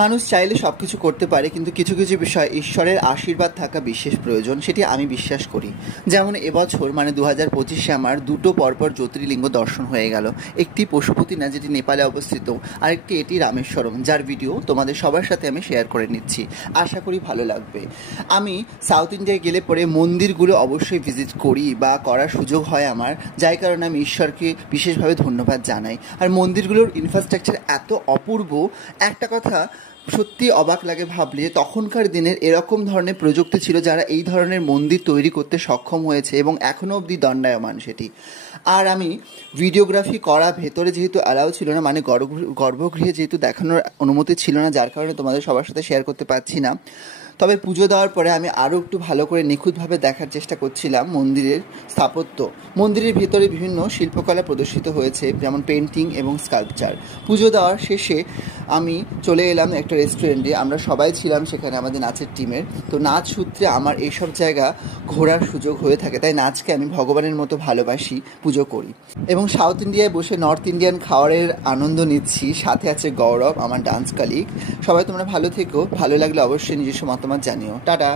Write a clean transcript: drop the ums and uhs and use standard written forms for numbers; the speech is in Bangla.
মানুষ চাইলে সব কিছু করতে পারে, কিন্তু কিছু কিছু বিষয় ঈশ্বরের আশীর্বাদ থাকা বিশেষ প্রয়োজন, সেটি আমি বিশ্বাস করি। যেমন এবছর 2025-এ আমার দুটো পরপর জ্যোতির্লিঙ্গ দর্শন হয়ে গেল। একটি পশুপতিনাথ, যেটি নেপালে অবস্থিত, আরেকটি এটি রামেশ্বরম, যার ভিডিও তোমাদের সবার সাথে আমি শেয়ার করে নিচ্ছি। আশা করি ভালো লাগবে। আমি সাউথ ইন্ডিয়ায় গেলে পরে মন্দিরগুলো অবশ্যই ভিজিট করি বা করার সুযোগ হয় আমার, যার কারণে আমি ঈশ্বরকে বিশেষভাবে ধন্যবাদ জানাই। আর মন্দিরগুলোর ইনফ্রাস্ট্রাকচার এত অপূর্ব, একটা কথা সত্যি অবাক লাগে ভাবলে, তখনকার দিনের এরকম ধরনের প্রযুক্তি ছিল যারা এই ধরনের মন্দির তৈরি করতে সক্ষম হয়েছে, এবং এখনও অবধি দণ্ডায়মান সেটি। আর আমি ভিডিওগ্রাফি করা ভেতরে যেহেতু অ্যালাউ ছিল না, মানে গর্ভগৃহে যেহেতু দেখানোর অনুমতি ছিল না, যার কারণে তোমাদের সবার সাথে শেয়ার করতে পারছি না। তবে পুজো দেওয়ার পরে আমি আরও একটু ভালো করে নিখুঁতভাবে দেখার চেষ্টা করছিলাম মন্দিরের স্থাপত্য। মন্দিরের ভেতরে বিভিন্ন শিল্পকলা প্রদর্শিত হয়েছে, যেমন পেন্টিং এবং স্কাল্পচার। পুজো দেওয়ার শেষে আমি চলে এলাম একটা রেস্টুরেন্টে। আমরা সবাই ছিলাম সেখানে আমাদের নাচের টিমের। তো নাচ সূত্রে আমার এইসব জায়গা ঘোরার সুযোগ হয়ে থাকে, তাই নাচকে আমি ভগবানের মতো ভালোবাসি, পুজো করি। এবং সাউথ ইন্ডিয়ায় বসে নর্থ ইন্ডিয়ান খাবারের আনন্দ নিচ্ছি। সাথে আছে গৌরব, আমার ডান্স কালিগ। সবাই তোমরা ভালো থেকো, ভালো লাগলে অবশ্যই নিজস্ব মতামত জানিও। টাটা।